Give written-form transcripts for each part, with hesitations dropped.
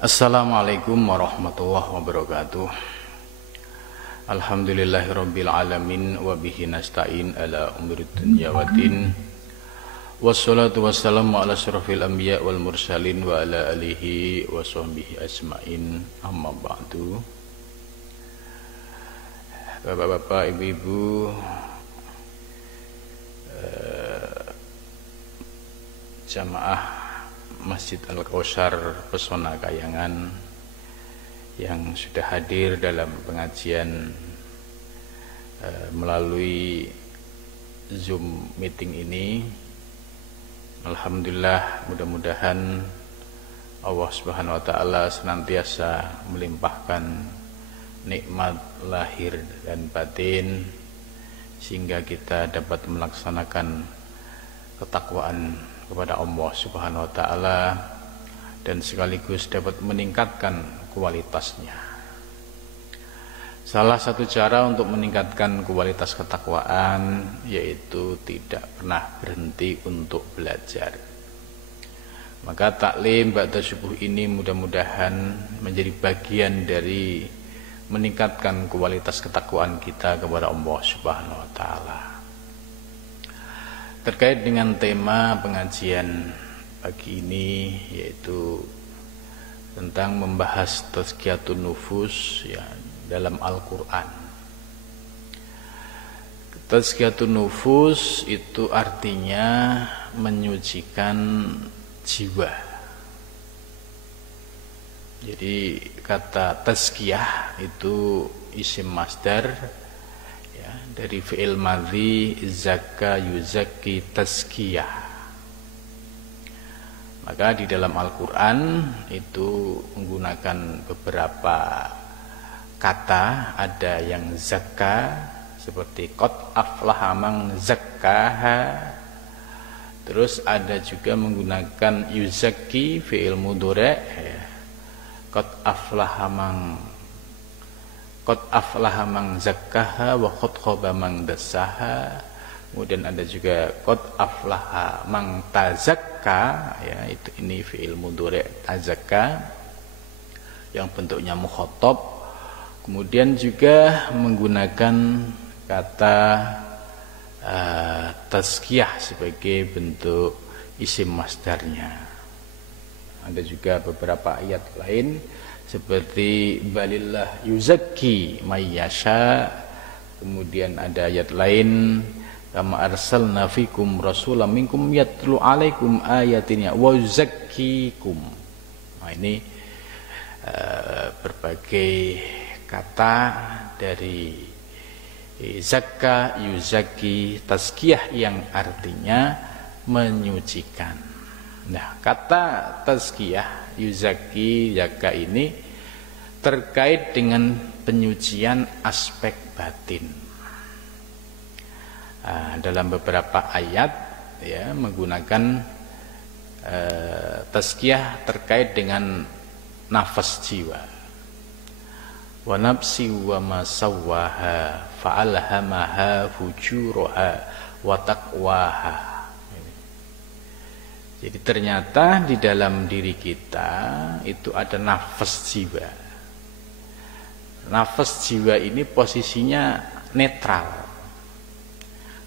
Assalamualaikum warahmatullahi wabarakatuh. Alhamdulillahirabbil alamin wa bihi nasta'in ala umuri dunya waddin. Wassalatu wassalamu ala asyrafil anbiya wal mursalin wa ala alihi wa sahbihi ajmain. Amma ba'du. Bapak-bapak, ibu-ibu, jamaah Masjid Al-Kautsar Pesona Kayangan yang sudah hadir dalam pengajian melalui Zoom meeting ini. Alhamdulillah, mudah-mudahan Allah Subhanahu wa taala senantiasa melimpahkan nikmat lahir dan batin sehingga kita dapat melaksanakan ketakwaan kepada Allah Subhanahu wa taala dan sekaligus dapat meningkatkan kualitasnya. Salah satu cara untuk meningkatkan kualitas ketakwaan yaitu tidak pernah berhenti untuk belajar. Maka taklim ba'da subuh ini mudah-mudahan menjadi bagian dari meningkatkan kualitas ketakwaan kita kepada Allah Subhanahu wa taala. Terkait dengan tema pengajian pagi ini yaitu tentang membahas tazkiyatun nufus ya, dalam Al-Quran. Tazkiyatun nufus itu artinya menyucikan jiwa. Jadi kata tazkiyah itu isim masdar dari fi'il madhi zakka yuzakki tazkiyah. Maka di dalam Al-Quran itu menggunakan beberapa kata, ada yang zakka seperti qad aflaha man zakkaha, terus ada juga menggunakan yuzakki fi'il mudhari' qad aflaha man zakkaha wa qad khaba man dassaha. Kemudian ada juga qad aflaha man tazakka, ya itu ini fi'il mudhari' tazakka yang bentuknya mukhatab. Kemudian juga menggunakan kata tazkiyah sebagai bentuk isim masdarnya. Ada juga beberapa ayat lain seperti balillah yuzakki mayyasha. Kemudian ada ayat lain kama arsalna fikum rasulam minkum yatlu alaikum ayatina wa yuzakkikum. Nah, ini berbagai kata dari zakka yuzakki tazkiyah yang artinya menyucikan. Nah, kata tazkiyah yuzaki zakka ini terkait dengan penyucian aspek batin. Dalam beberapa ayat ya menggunakan tazkiyah terkait dengan nafas jiwa. Wa nafsi wa ma sawwaha fa'alhamaha fujuraha wa taqwaha. Jadi ternyata di dalam diri kita itu ada nafas jiwa. Nafas jiwa ini posisinya netral.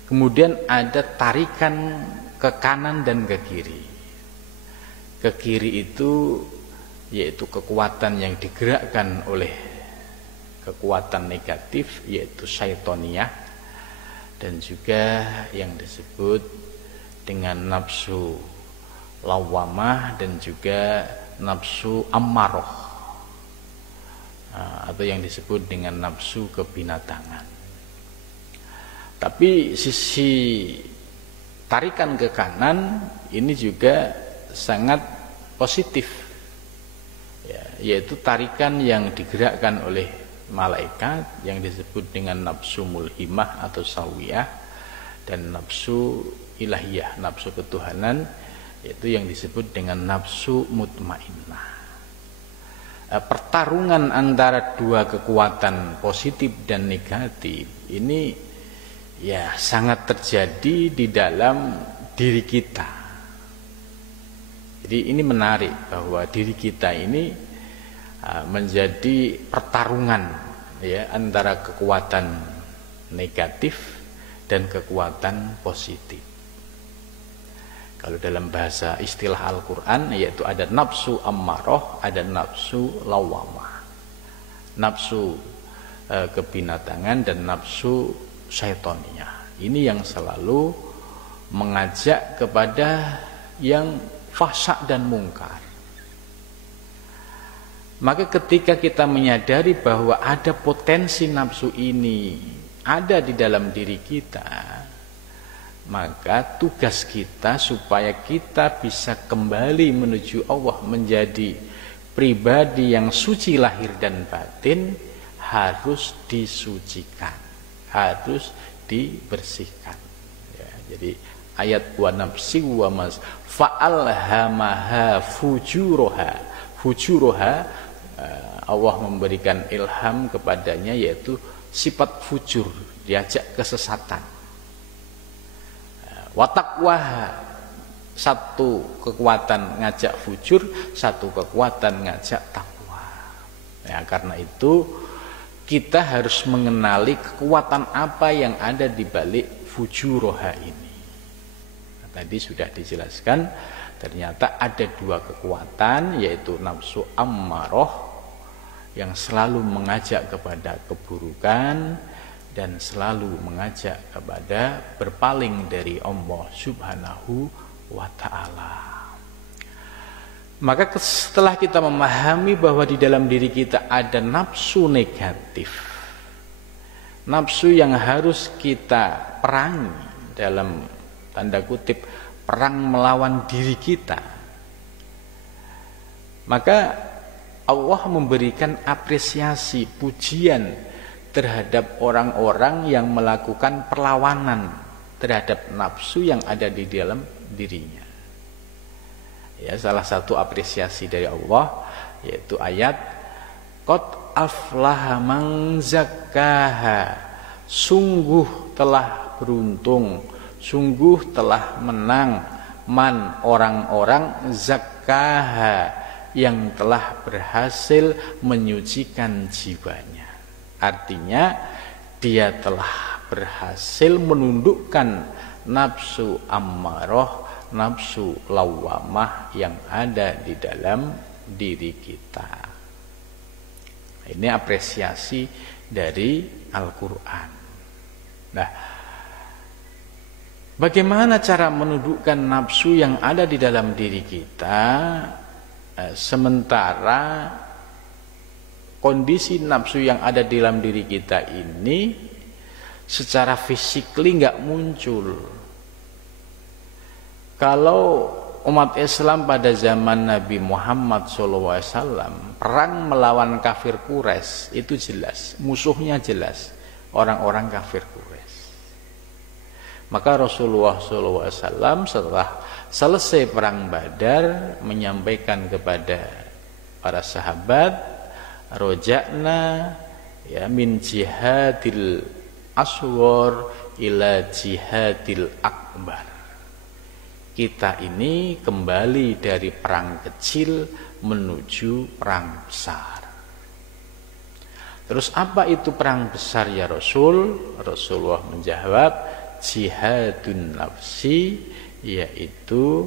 Kemudian ada tarikan ke kanan dan ke kiri. Ke kiri itu yaitu kekuatan yang digerakkan oleh kekuatan negatif yaitu syaitoniyah, dan juga yang disebut dengan nafsu lawamah dan juga nafsu ammaroh, atau yang disebut dengan nafsu kebinatangan. Tapi sisi tarikan ke kanan ini juga sangat positif ya, yaitu tarikan yang digerakkan oleh malaikat yang disebut dengan nafsu mulhimah atau sawiyah, dan nafsu ilahiyah, nafsu ketuhanan, yaitu yang disebut dengan nafsu mutmainnah. Pertarungan antara dua kekuatan positif dan negatif ini ya sangat terjadi di dalam diri kita. Jadi ini menarik bahwa diri kita ini menjadi pertarungan ya antara kekuatan negatif dan kekuatan positif. Kalau dalam bahasa istilah Al-Quran yaitu ada nafsu ammaroh, ada nafsu lawamah. Nafsu kebinatangan dan nafsu syaitoniyah. Ini yang selalu mengajak kepada yang fahsya dan mungkar. Maka ketika kita menyadari bahwa ada potensi nafsu ini ada di dalam diri kita, maka tugas kita supaya kita bisa kembali menuju Allah menjadi pribadi yang suci lahir dan batin harus disucikan, harus dibersihkan. Ya, jadi ayat wa nafsi wa mas fa'alhamaha fujuroha Allah memberikan ilham kepadanya yaitu sifat fujur, diajak kesesatan. Watakwaha, satu kekuatan ngajak fujur, satu kekuatan ngajak takwa. Ya, karena itu kita harus mengenali kekuatan apa yang ada di balik fujuroha ini. Nah, tadi sudah dijelaskan, ternyata ada dua kekuatan yaitu nafsu ammaroh yang selalu mengajak kepada keburukan dan selalu mengajak kepada berpaling dari Allah Subhanahu wa ta'ala. Maka setelah kita memahami bahwa di dalam diri kita ada nafsu negatif, nafsu yang harus kita perangi, dalam tanda kutip perang melawan diri kita, maka Allah memberikan apresiasi, pujian terhadap orang-orang yang melakukan perlawanan terhadap nafsu yang ada di dalam dirinya. Ya, salah satu apresiasi dari Allah yaitu ayat qad aflaha man zakkaha, sungguh telah beruntung, sungguh telah menang man orang-orang zakkaha yang telah berhasil menyucikan jiwanya. Artinya dia telah berhasil menundukkan nafsu ammaroh, nafsu lawamah yang ada di dalam diri kita. Ini apresiasi dari Al-Quran. Nah, bagaimana cara menundukkan nafsu yang ada di dalam diri kita sementara kondisi nafsu yang ada di dalam diri kita ini secara fisikly nggak muncul. Kalau umat Islam pada zaman Nabi Muhammad SAW perang melawan kafir Quraisy itu jelas, musuhnya jelas, orang-orang kafir Quraisy. Maka Rasulullah SAW setelah selesai perang Badar menyampaikan kepada para sahabat, roja'na ya min jihadil asghar ila jihadil akbar. Kita ini kembali dari perang kecil menuju perang besar. Terus apa itu perang besar ya Rasul? Rasulullah menjawab, jihadun nafsi, yaitu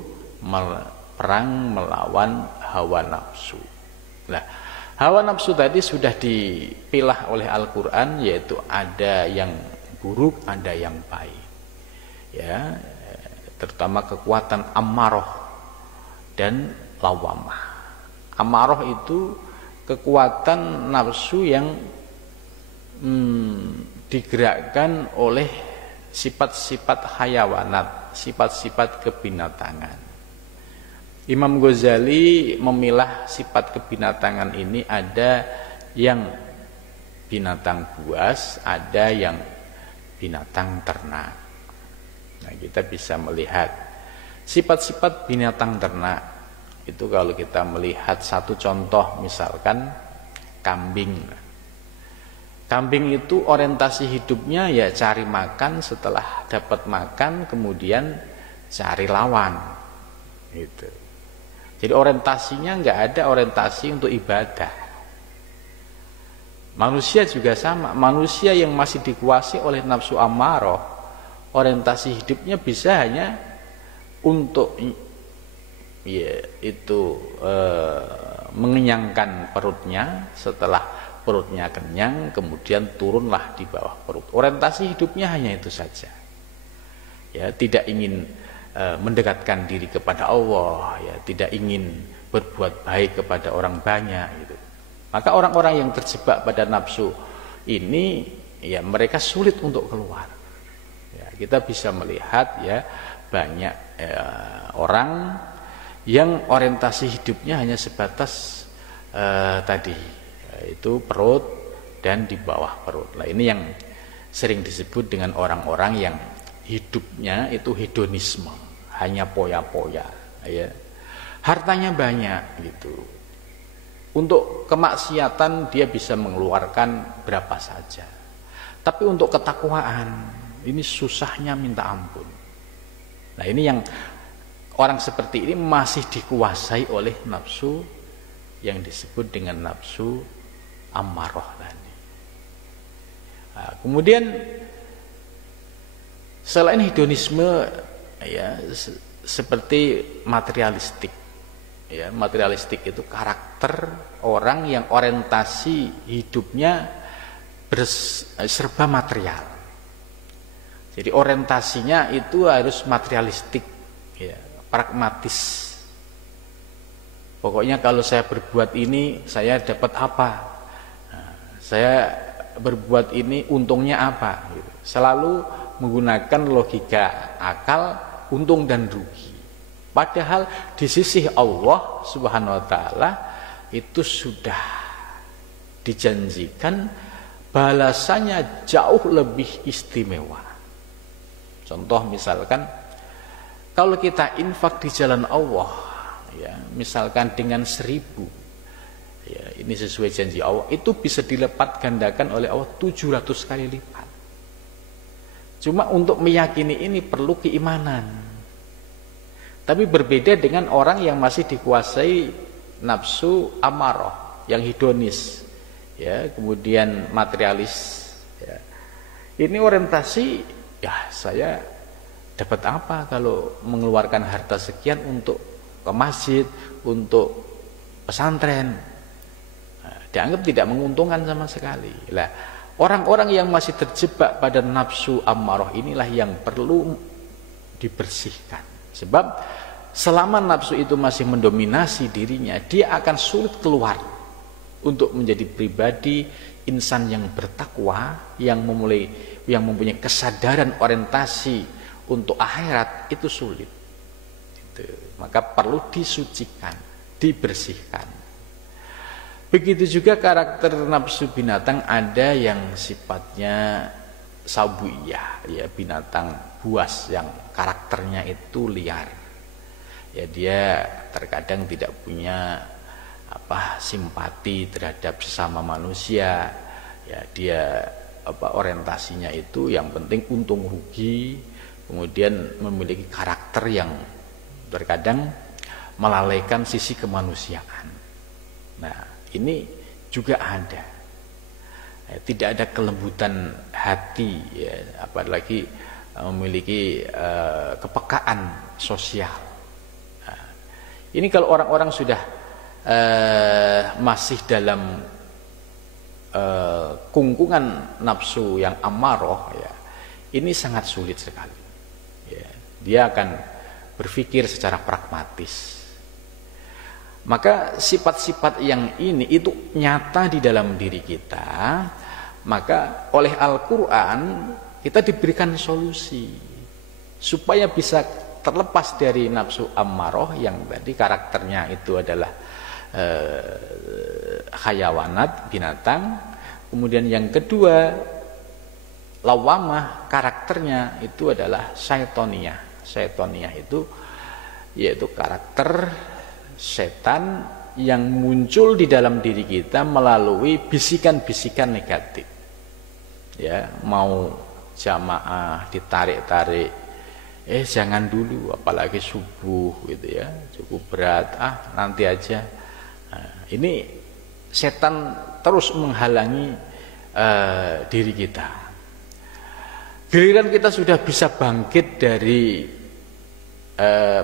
perang melawan hawa nafsu. Nah, hawa nafsu tadi sudah dipilah oleh Al-Quran, yaitu ada yang buruk, ada yang baik. Ya, terutama kekuatan ammaroh dan lawamah. Ammaroh itu kekuatan nafsu yang digerakkan oleh sifat-sifat hayawanat, sifat-sifat kebinatangan. Imam Ghazali memilah sifat kebinatangan ini, ada yang binatang buas, ada yang binatang ternak. Nah, kita bisa melihat sifat-sifat binatang ternak itu. Kalau kita melihat satu contoh, misalkan kambing. Kambing itu orientasi hidupnya ya cari makan, setelah dapat makan kemudian cari lawan. Gitu. Jadi orientasinya nggak ada orientasi untuk ibadah. Manusia juga sama. Manusia yang masih dikuasai oleh nafsu amarah, orientasi hidupnya bisa hanya untuk mengenyangkan perutnya. Setelah perutnya kenyang, kemudian turunlah di bawah perut. Orientasi hidupnya hanya itu saja. Ya, tidak ingin mendekatkan diri kepada Allah, ya, tidak ingin berbuat baik kepada orang banyak gitu. Maka orang-orang yang terjebak pada nafsu ini, ya, mereka sulit untuk keluar. Ya, kita bisa melihat, ya, banyak orang yang orientasi hidupnya hanya sebatas tadi, yaitu perut dan di bawah perut. Nah, ini yang sering disebut dengan orang-orang yang hidupnya itu hedonisme, hanya poya-poya, ya. Hartanya banyak gitu. Untuk kemaksiatan dia bisa mengeluarkan berapa saja. Tapi untuk ketakwaan ini susahnya minta ampun. Nah, ini yang orang seperti ini masih dikuasai oleh nafsu yang disebut dengan nafsu ammarah tadi. Nah, kemudian selain hedonisme, ya, seperti materialistik. Ya, materialistik itu karakter orang yang orientasi hidupnya serba material. Jadi orientasinya itu harus materialistik, ya, pragmatis. Pokoknya kalau saya berbuat ini, saya dapat apa? Nah, saya berbuat ini untungnya apa? Gitu. Selalu menggunakan logika akal, untung dan rugi. Padahal di sisi Allah Subhanahu wa taala itu sudah dijanjikan balasannya jauh lebih istimewa. Contoh misalkan kalau kita infak di jalan Allah, ya, misalkan dengan 1000, ya, ini sesuai janji Allah, itu bisa dilipat gandakan oleh Allah 700 kali lipat. Cuma untuk meyakini ini perlu keimanan. Tapi berbeda dengan orang yang masih dikuasai nafsu amarah, yang hedonis, ya, kemudian materialis. Ya. Ini orientasi, ya, saya dapat apa kalau mengeluarkan harta sekian untuk ke masjid, untuk pesantren. Nah, dianggap tidak menguntungkan sama sekali. Lah, orang-orang yang masih terjebak pada nafsu amarah inilah yang perlu dibersihkan. Sebab selama nafsu itu masih mendominasi dirinya, dia akan sulit keluar untuk menjadi pribadi insan yang bertakwa, yang mempunyai kesadaran orientasi untuk akhirat, itu sulit. Gitu. Maka perlu disucikan, dibersihkan. Begitu juga karakter nafsu binatang, ada yang sifatnya sabuiyah, ya, binatang buas yang karakternya itu liar. Ya, dia terkadang tidak punya simpati terhadap sesama manusia. Ya, dia orientasinya itu yang penting untung rugi, kemudian memiliki karakter yang terkadang melalaikan sisi kemanusiaan. Nah, ini juga ada. Ya, tidak ada kelembutan hati, ya, apalagi memiliki kepekaan sosial. Nah, ini kalau orang-orang sudah masih dalam kungkungan nafsu yang amarah, ya, ini sangat sulit sekali. Ya, dia akan berpikir secara pragmatis. Maka sifat-sifat yang ini itu nyata di dalam diri kita. Maka oleh Al-Quran kita diberikan solusi supaya bisa terlepas dari nafsu ammarah yang tadi karakternya itu adalah hayawanat, binatang. Kemudian yang kedua, lawamah, karakternya itu adalah syaitoniyah. Syaitoniyah itu yaitu karakter setan yang muncul di dalam diri kita melalui bisikan-bisikan negatif. Ya, mau jamaah ditarik-tarik, jangan dulu, apalagi subuh gitu ya, cukup berat, nanti aja. Nah, ini setan terus menghalangi diri kita. Giliran kita sudah bisa bangkit dari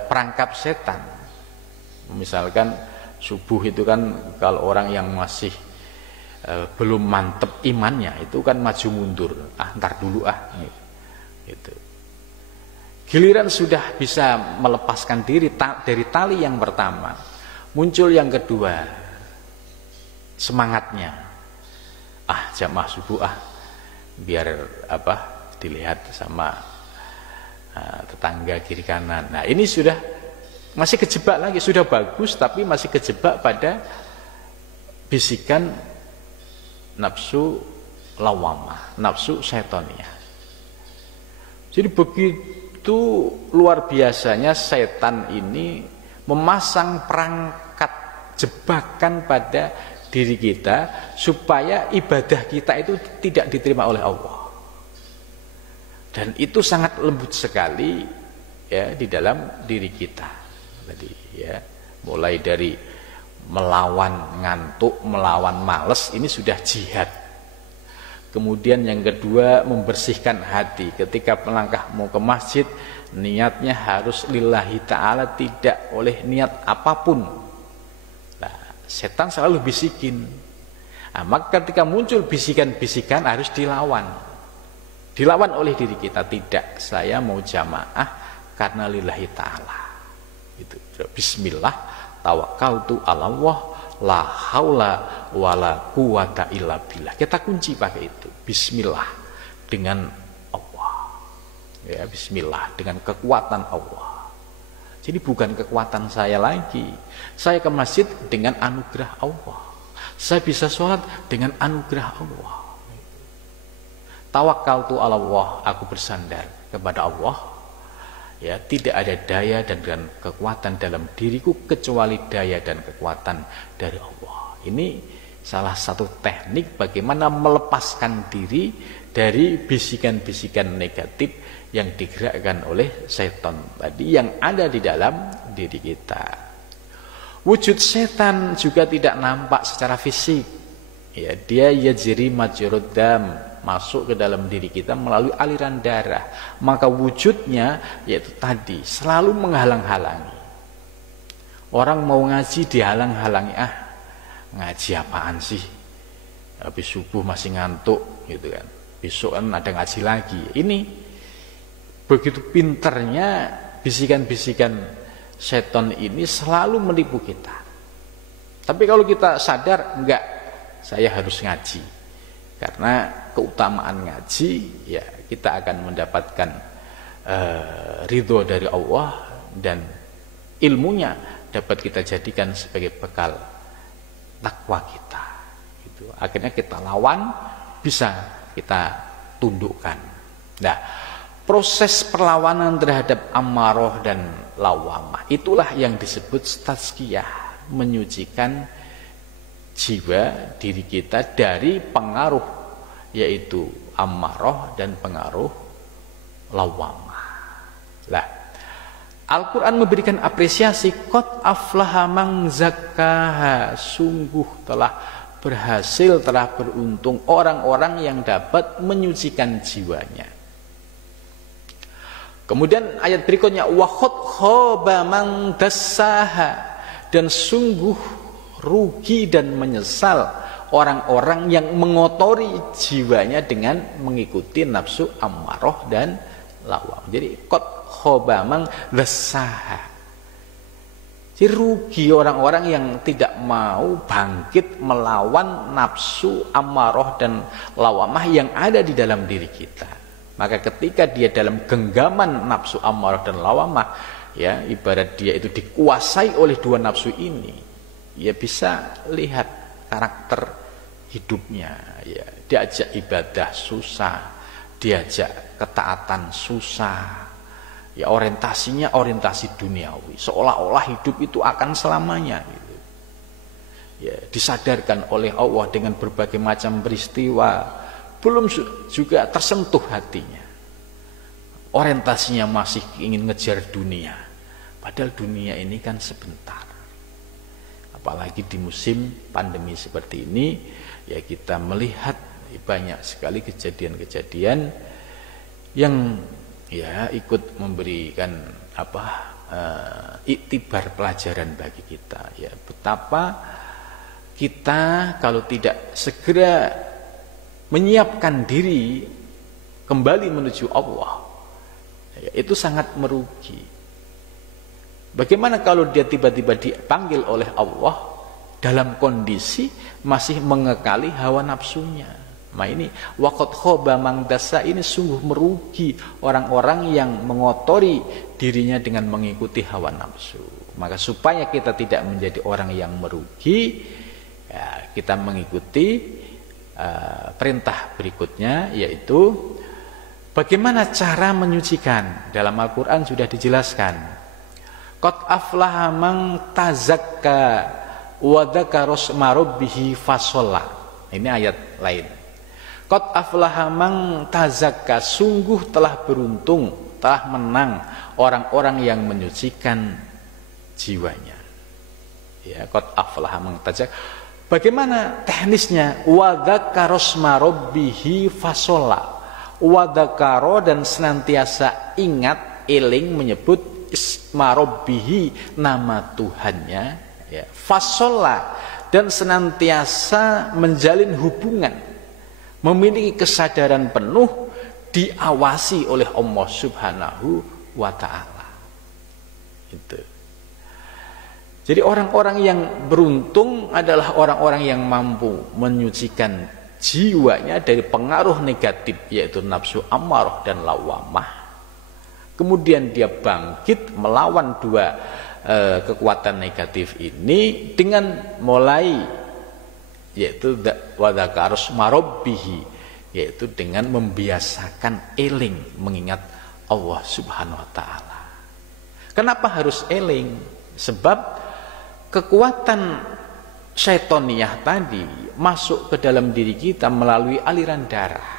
perangkap setan. Misalkan subuh itu kan kalau orang yang masih belum mantep imannya itu kan maju mundur, ntar dulu gitu. Giliran sudah bisa melepaskan diri dari tali yang pertama, muncul yang kedua, semangatnya, jamaah subuh biar dilihat sama tetangga kiri kanan. Nah ini sudah masih kejebak lagi, sudah bagus tapi masih kejebak pada bisikan nafsu lawamah, nafsu setoniyah. Jadi begitu luar biasanya setan ini memasang perangkat jebakan pada diri kita supaya ibadah kita itu tidak diterima oleh Allah. Dan itu sangat lembut sekali ya di dalam diri kita. Tadi ya, mulai dari melawan ngantuk, melawan males, ini sudah jihad. Kemudian yang kedua, membersihkan hati. Ketika melangkah mau ke masjid, niatnya harus lillahi ta'ala, tidak oleh niat apapun. Nah, setan selalu bisikin. Maka ketika muncul bisikan-bisikan harus dilawan. Dilawan oleh diri kita. Tidak, saya mau jamaah karena lillahi ta'ala. Itu. Bismillah, tawakkaltu 'ala Allah, la haula wala quwata illa billah. Kita kunci pakai itu. Bismillah dengan Allah. Ya, bismillah dengan kekuatan Allah. Jadi bukan kekuatan saya lagi. Saya ke masjid dengan anugerah Allah. Saya bisa sholat dengan anugerah Allah. Tawakkaltu 'ala Allah, aku bersandar kepada Allah. Ya, tidak ada daya dan kekuatan dalam diriku kecuali daya dan kekuatan dari Allah. Ini salah satu teknik bagaimana melepaskan diri dari bisikan-bisikan negatif yang digerakkan oleh setan tadi yang ada di dalam diri kita. Wujud setan juga tidak nampak secara fisik. Ya, dia yajri majrud dam, masuk ke dalam diri kita melalui aliran darah. Maka wujudnya yaitu tadi selalu menghalang-halangi. Orang mau ngaji dihalang-halangi, ngaji apaan sih, habis subuh masih ngantuk gitu kan, besok kan ada ngaji lagi. Ini begitu pinternya bisikan-bisikan setan ini selalu menipu kita. Tapi kalau kita sadar, enggak, saya harus ngaji karena keutamaan ngaji, ya kita akan mendapatkan ridho dari Allah dan ilmunya dapat kita jadikan sebagai bekal takwa kita. Gitu. Akhirnya kita lawan, bisa kita tundukkan. Nah, proses perlawanan terhadap amarah dan lawamah itulah yang disebut tazkiyah, menyucikan jiwa diri kita dari pengaruh yaitu amarah dan pengaruh lawamah. Lah, Al-Quran memberikan apresiasi, qad aflaha man zakkaha, sungguh telah berhasil, telah beruntung orang-orang yang dapat menyucikan jiwanya. Kemudian ayat berikutnya, wa khad khaba man dassaha, dan sungguh rugi dan menyesal orang-orang yang mengotori jiwanya dengan mengikuti nafsu ammarah dan lawam. Jadi qad khaba man dassaha. Jadi rugi orang-orang yang tidak mau bangkit melawan nafsu ammarah dan lawamah yang ada di dalam diri kita. Maka ketika dia dalam genggaman nafsu ammarah dan lawamah, ya ibarat dia itu dikuasai oleh dua nafsu ini, ya bisa lihat karakter hidupnya, ya diajak ibadah susah, diajak ketaatan susah, ya orientasinya orientasi duniawi, seolah-olah hidup itu akan selamanya gitu. Ya disadarkan oleh Allah dengan berbagai macam peristiwa, belum juga tersentuh hatinya, orientasinya masih ingin ngejar dunia, padahal dunia ini kan sebentar. Apalagi di musim pandemi seperti ini, ya kita melihat banyak sekali kejadian-kejadian yang ya ikut memberikan iktibar pelajaran bagi kita, ya betapa kita kalau tidak segera menyiapkan diri kembali menuju Allah, ya, itu sangat merugi. Bagaimana kalau dia tiba-tiba dipanggil oleh Allah dalam kondisi masih mengekali hawa nafsunya? Nah ini waqad khaba man dassa, ini sungguh merugi orang-orang yang mengotori dirinya dengan mengikuti hawa nafsu. Maka supaya kita tidak menjadi orang yang merugi, ya, kita mengikuti perintah berikutnya, yaitu bagaimana cara menyucikan. Dalam Al-Quran sudah dijelaskan, qad aflaha man tazakka wa dzakara isma rabbih fasholla. Ini ayat lain. Qad aflaha man tazakka, sungguh telah beruntung, telah menang orang-orang yang menyucikan jiwanya. Ya, qad aflaha man tazakka. Bagaimana teknisnya? Wa dzakara isma rabbih fasholla. Wa dzakara, dan senantiasa ingat, eling, menyebut isma rabbih, nama Tuhannya, ya. Fasholla, dan senantiasa menjalin hubungan, memiliki kesadaran penuh, diawasi oleh Allah Subhanahu wa ta'ala. Itu. Jadi orang-orang yang beruntung adalah orang-orang yang mampu menyucikan jiwanya dari pengaruh negatif, yaitu nafsu ammarah dan lawamah. Kemudian dia bangkit melawan dua kekuatan negatif ini dengan mulai, yaitu wadzakkara isma rabbih, yaitu dengan membiasakan eling, mengingat Allah Subhanahu wa taala. Kenapa harus eling? Sebab kekuatan syaitoniyah tadi masuk ke dalam diri kita melalui aliran darah.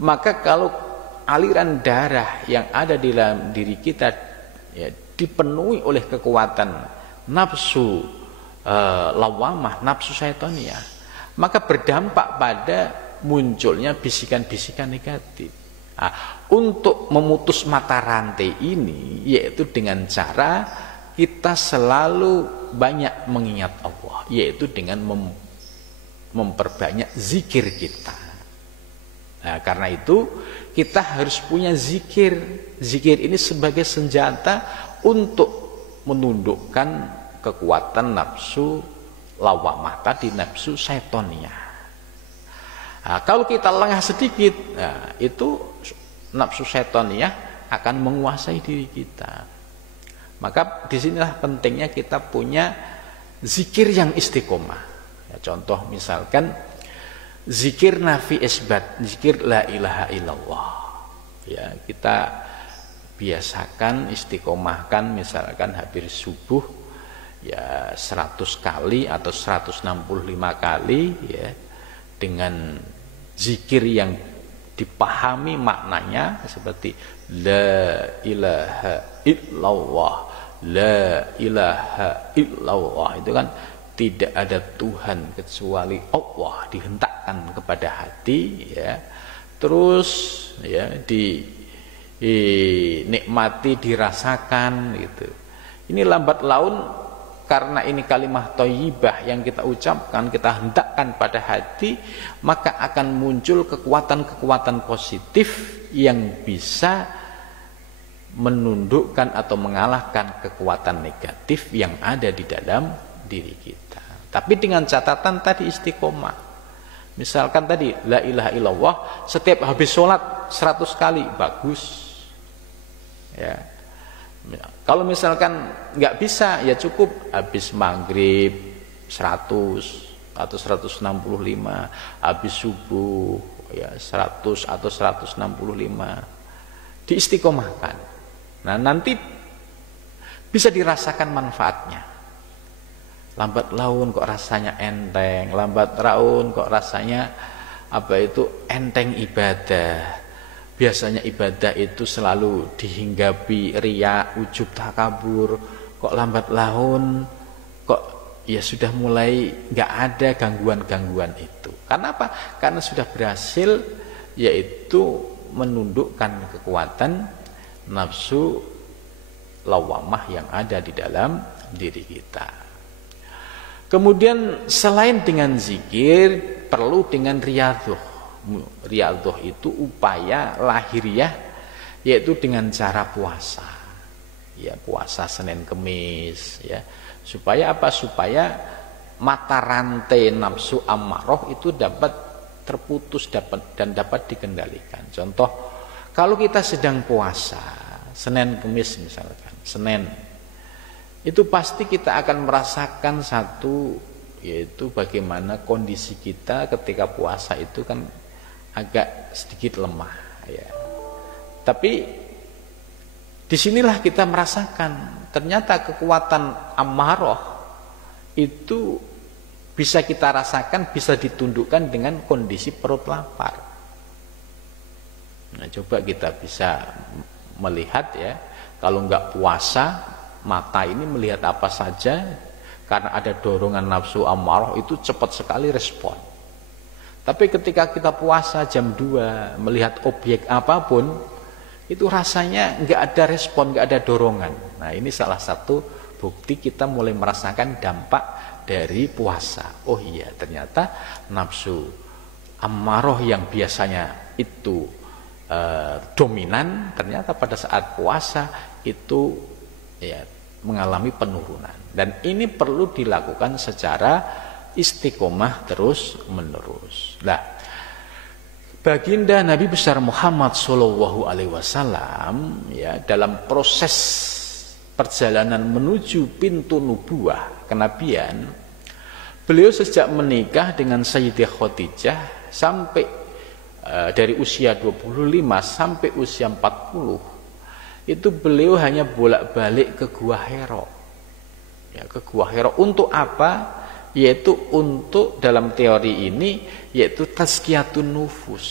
Maka kalau aliran darah yang ada di dalam diri kita, ya, dipenuhi oleh kekuatan nafsu lawamah, nafsu syaitoniyah, maka berdampak pada munculnya bisikan-bisikan negatif. Untuk memutus mata rantai ini, yaitu dengan cara kita selalu banyak mengingat Allah, yaitu dengan memperbanyak zikir kita. Nah, karena itu kita harus punya zikir. Zikir ini sebagai senjata untuk menundukkan kekuatan nafsu lawamah tadi, nafsu syaitoniyah. Nah, kalau kita lengah sedikit, nah, itu nafsu syaitoniyah akan menguasai diri kita. Maka disinilah pentingnya kita punya zikir yang istiqomah. Ya, contoh misalkan zikir nafi isbat, zikir la ilaha illallah. Ya, kita biasakan, istiqomahkan, misalkan habis subuh ya 100 kali atau 165 kali, ya, dengan zikir yang dipahami maknanya seperti la ilaha illallah, la ilaha illallah, itu kan tidak ada Tuhan kecuali Allah, dihentakkan kepada hati, ya. Terus ya dinikmati, dirasakan gitu. Ini lambat laun, karena ini kalimah thayyibah yang kita ucapkan, kita hendakkan pada hati, maka akan muncul kekuatan-kekuatan positif yang bisa menundukkan atau mengalahkan kekuatan negatif yang ada di dalam diri kita. Tapi dengan catatan tadi istiqomah. Misalkan tadi la ilaha illallah, setiap habis sholat 100 kali, bagus. Ya. Kalau misalkan nggak bisa, ya cukup habis maghrib 100 atau 165, habis subuh ya 100 atau 165, diistiqomahkan. Nah, nanti bisa dirasakan manfaatnya. Lambat laun kok rasanya enteng, lambat laun kok rasanya enteng ibadah. Biasanya ibadah itu selalu dihinggapi riya, ujub, takabur. Kok lambat laun kok ya sudah mulai nggak ada gangguan-gangguan itu. Karena apa? Karena sudah berhasil yaitu menundukkan kekuatan nafsu lawamah yang ada di dalam diri kita. Kemudian selain dengan zikir, perlu dengan riyadhah. Riyadhah itu upaya lahiriah, yaitu dengan cara puasa. Ya, puasa Senin Kemis, ya. Supaya apa? Supaya mata rantai nafsu ammaroh itu dapat terputus dan dapat dikendalikan. Contoh, kalau kita sedang puasa Senin Kemis misalkan, Senin itu pasti kita akan merasakan satu, yaitu bagaimana kondisi kita ketika puasa itu kan agak sedikit lemah, ya. Tapi disinilah kita merasakan ternyata kekuatan ammaroh itu bisa kita rasakan, bisa ditundukkan dengan kondisi perut lapar. Nah, coba kita bisa melihat, ya, kalau nggak puasa, mata ini melihat apa saja, karena ada dorongan nafsu ammaroh itu cepat sekali respon. Tapi ketika kita puasa jam 2 melihat objek apapun, itu rasanya nggak ada respon, nggak ada dorongan. Nah, ini salah satu bukti kita mulai merasakan dampak dari puasa. Oh iya, ternyata nafsu ammaroh yang biasanya itu dominan, ternyata pada saat puasa itu, ya, mengalami penurunan. Dan ini perlu dilakukan secara istiqomah terus menerus. Nah, baginda Nabi besar Muhammad Shallallahu Alaihi Wasallam, ya, dalam proses perjalanan menuju pintu nubuah kenabian, beliau sejak menikah dengan Sayyidah Khadijah sampai dari usia 25 sampai usia 40 itu beliau hanya bolak-balik ke Gua Hira. Ya, ke Gua Hira untuk apa? Yaitu untuk, dalam teori ini, yaitu tazkiyatun nufus.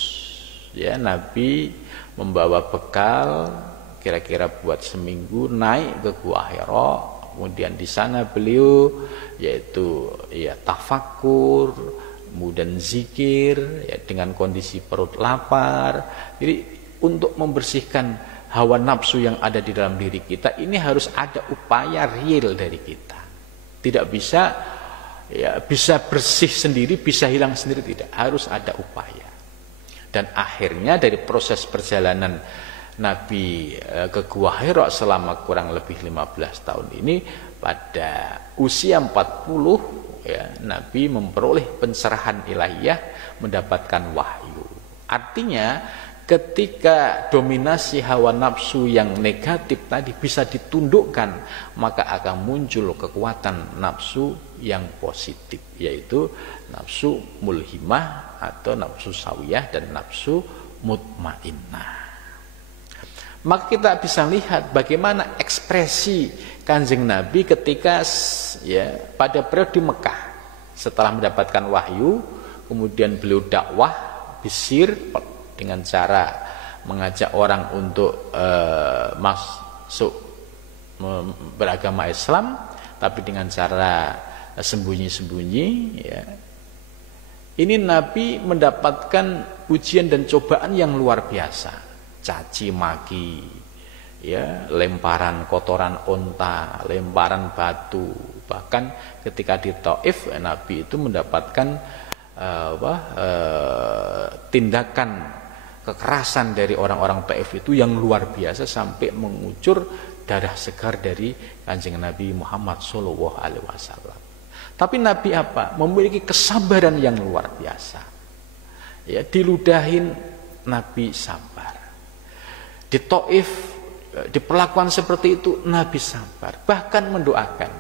Ya, Nabi membawa bekal kira-kira buat seminggu, naik ke Gua Hira, kemudian di sana beliau yaitu, ya, tafakkur, kemudian zikir, ya, dengan kondisi perut lapar. Jadi untuk membersihkan hawa nafsu yang ada di dalam diri kita, ini harus ada upaya real dari kita. Tidak bisa, ya, bisa bersih sendiri, bisa hilang sendiri, tidak. Harus ada upaya. Dan akhirnya dari proses perjalanan Nabi ke Gua Hira selama kurang lebih 15 tahun ini, pada usia 40, ya, Nabi memperoleh pencerahan ilahiyah, mendapatkan wahyu. Artinya ketika dominasi hawa nafsu yang negatif tadi bisa ditundukkan, maka akan muncul kekuatan nafsu yang positif, yaitu nafsu mulhimah atau nafsu sawiyah dan nafsu mutmainnah. Maka kita bisa lihat bagaimana ekspresi Kanjeng Nabi ketika, ya, pada periode Mekah setelah mendapatkan wahyu, kemudian beliau dakwah bisir dengan cara mengajak orang untuk masuk beragama Islam, tapi dengan cara sembunyi-sembunyi, ya. Ini Nabi mendapatkan ujian dan cobaan yang luar biasa. Caci maki, ya, lemparan kotoran onta, lemparan batu. Bahkan ketika di Taif, Nabi itu mendapatkan tindakan kekerasan dari orang-orang Taif itu yang luar biasa, sampai mengucur darah segar dari Kanjeng Nabi Muhammad Shallallahu Alaihi Wasallam. Tapi Nabi apa? Memiliki kesabaran yang luar biasa. Ya, diludahin Nabi sabar. Di Taif diperlakukan seperti itu, Nabi sabar, bahkan mendoakan,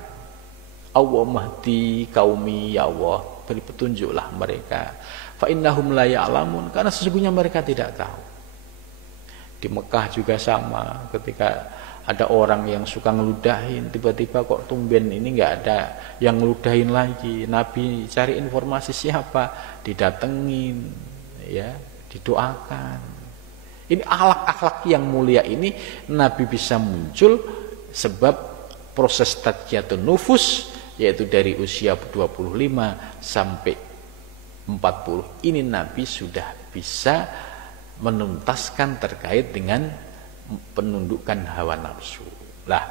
Allahumma hdi qaumi, ya Allah, beri petunjuklah mereka, fa innahum la ya'lamun, karena sesungguhnya mereka tidak tahu. Di Mekah juga sama, ketika ada orang yang suka ngeludahin, tiba-tiba kok tumben ini nggak ada yang ngeludahin lagi. Nabi cari informasi siapa, didatengin, ya, didoakan. Ini akhlak-akhlak yang mulia ini Nabi bisa muncul sebab proses tazkiyatun nufus yaitu dari usia 25 sampai 40. Ini Nabi sudah bisa menuntaskan terkait dengan penundukan hawa nafsu. Lah,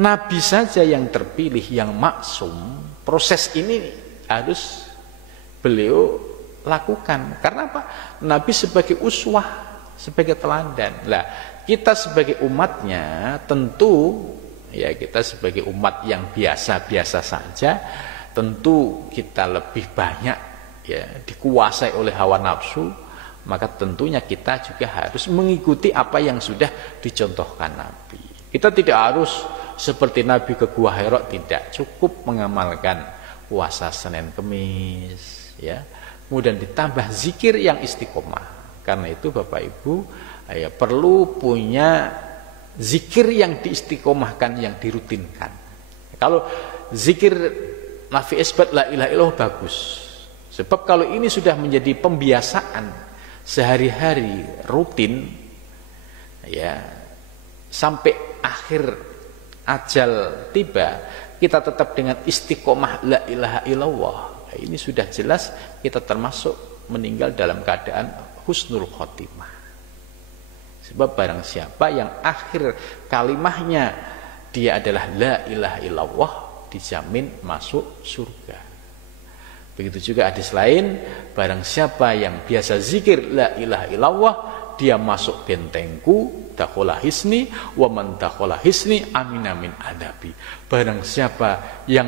Nabi saja yang terpilih, yang maksum, proses ini harus beliau lakukan. Karena apa? Nabi sebagai uswah, sebagai teladan. Lah, kita sebagai umatnya tentu, ya kita sebagai umat yang biasa-biasa saja, tentu kita lebih banyak ya dikuasai oleh hawa nafsu, maka tentunya kita juga harus mengikuti apa yang sudah dicontohkan Nabi. Kita tidak harus seperti Nabi ke Gua Hira, tidak, cukup mengamalkan puasa Senin Kemis, ya. Kemudian ditambah zikir yang istiqomah. Karena itu Bapak Ibu ya perlu punya zikir yang diistiqomahkan, yang dirutinkan. Kalau zikir nafi isbat la ilaha illallah bagus. Sebab kalau ini sudah menjadi pembiasaan sehari-hari rutin, ya sampai akhir ajal tiba kita tetap dengan istiqomah la ilaha illallah, ini sudah jelas kita termasuk meninggal dalam keadaan husnul khotimah. Sebab barang siapa yang akhir kalimahnya dia adalah la ilaha illallah, dijamin masuk surga. Begitu juga hadis lain, barang siapa yang biasa zikir la ilaha illallah, dia masuk bentengku, dakhala hisni, wa man dakhala hisni amina min adabi. Barang siapa yang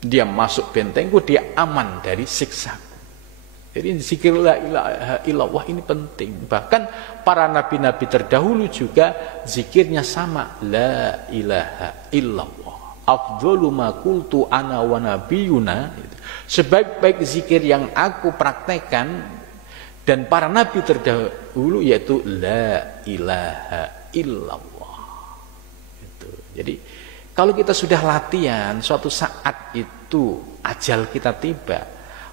dia masuk bentengku, dia aman dari siksaku. Jadi zikir la ilaha illallah ini penting. Bahkan para nabi-nabi terdahulu juga zikirnya sama, la ilaha illallah. Afdhalu ma qultu ana wa nabiyuna. Sebaik-baik zikir yang aku praktekkan dan para nabi terdahulu yaitu la ilaha illallah. Itu. Jadi kalau kita sudah latihan, suatu saat itu ajal kita tiba,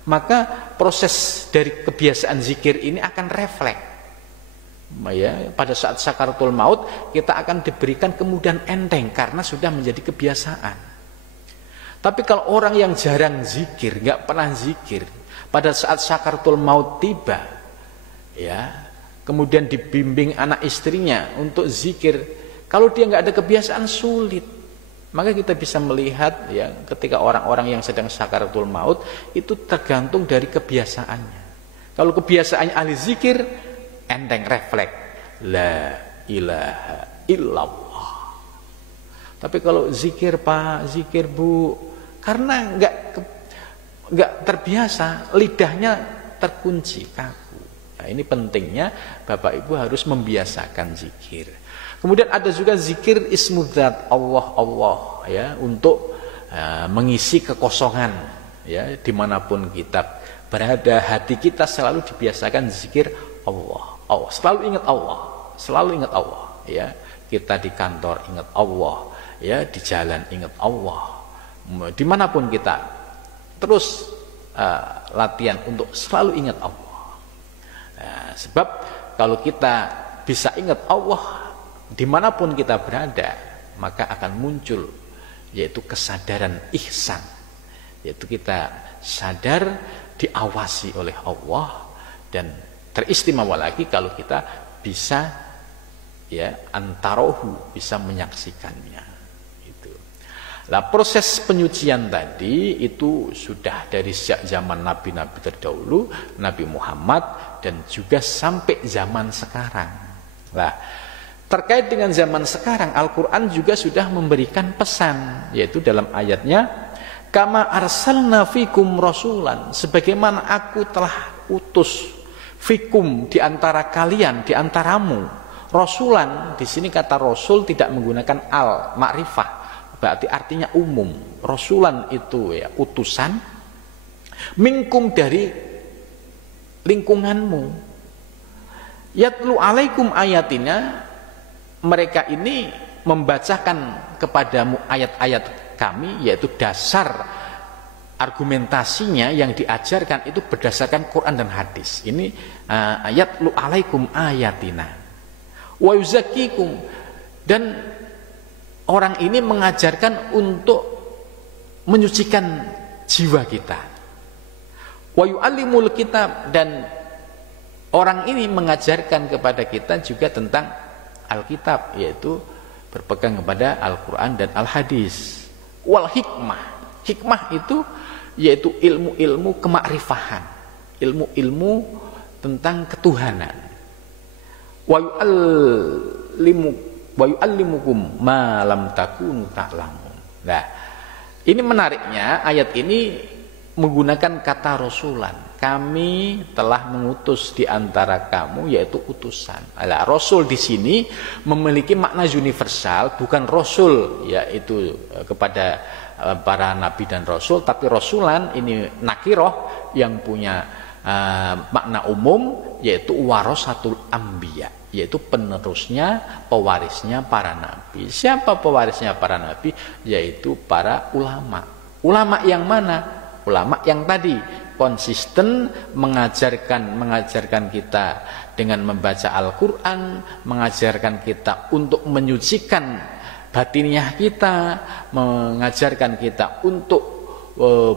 maka proses dari kebiasaan zikir ini akan refleks. Ya, pada saat sakaratul maut kita akan diberikan kemudahan enteng karena sudah menjadi kebiasaan. Tapi kalau orang yang jarang zikir, nggak pernah zikir, pada saat sakaratul maut tiba, ya, kemudian dibimbing anak istrinya untuk zikir, kalau dia nggak ada kebiasaan sulit. Maka kita bisa melihat ya ketika orang-orang yang sedang sakaratul maut itu tergantung dari kebiasaannya. Kalau kebiasaannya ahli zikir, enteng refleks la ilaha illallah. Tapi kalau zikir Pak, zikir Bu, karena nggak terbiasa, lidahnya terkunci kaku. Nah, ini pentingnya Bapak Ibu harus membiasakan zikir. Kemudian ada juga zikir ismudzat Allah ya untuk mengisi kekosongan ya dimanapun kita berada, hati kita selalu dibiasakan zikir Allah. Selalu ingat Allah, selalu ingat Allah ya. Kita di kantor ingat Allah ya, di jalan ingat Allah, dimanapun kita terus latihan untuk selalu ingat Allah. Sebab kalau kita bisa ingat Allah dimanapun kita berada, maka akan muncul yaitu kesadaran ihsan, yaitu kita sadar diawasi oleh Allah, dan teristimewa lagi kalau kita bisa ya antarohu, bisa menyaksikannya. Itu. Nah, proses penyucian tadi itu sudah dari sejak zaman nabi-nabi terdahulu, Nabi Muhammad, dan juga sampai zaman sekarang. Nah, terkait dengan zaman sekarang, Al-Quran juga sudah memberikan pesan, yaitu dalam ayatnya, kama arsalna fikum rasulan, sebagaimana aku telah utus fikum di antara kalian, di antaramu, rasulan. Di sini kata rasul tidak menggunakan al makrifah, berarti artinya umum. Rasulan itu ya utusan, minkum dari lingkunganmu, yatlu alaikum ayatina, mereka ini membacakan kepadamu ayat-ayat kami, yaitu dasar argumentasinya yang diajarkan itu berdasarkan Quran dan hadis. Ini ayat lu alaikum ayatina wa yuzakkikum, dan orang ini mengajarkan untuk menyucikan jiwa kita. Wa yu'allimul kitab, dan orang ini mengajarkan kepada kita juga tentang Alkitab, yaitu berpegang kepada Al-Quran dan Al-Hadis. Wal hikmah, hikmah itu yaitu ilmu-ilmu kemakrifahan, ilmu-ilmu tentang ketuhanan. Wa yu'allimukum ma lam takunu ta'lamun. Nah, ini menariknya ayat ini menggunakan kata rasulan. Kami telah mengutus di antara kamu, yaitu utusan. Nah, rasul di sini memiliki makna universal, bukan rasul yaitu kepada para nabi dan rasul, tapi rasulan ini nakiroh yang punya makna umum, yaitu warasatul anbiya, yaitu penerusnya, pewarisnya para nabi. Siapa pewarisnya para nabi? Yaitu para ulama. Ulama yang mana? Ulama yang tadi konsisten mengajarkan kita dengan membaca Al-Quran, mengajarkan kita untuk menyucikan batiniah kita, mengajarkan kita untuk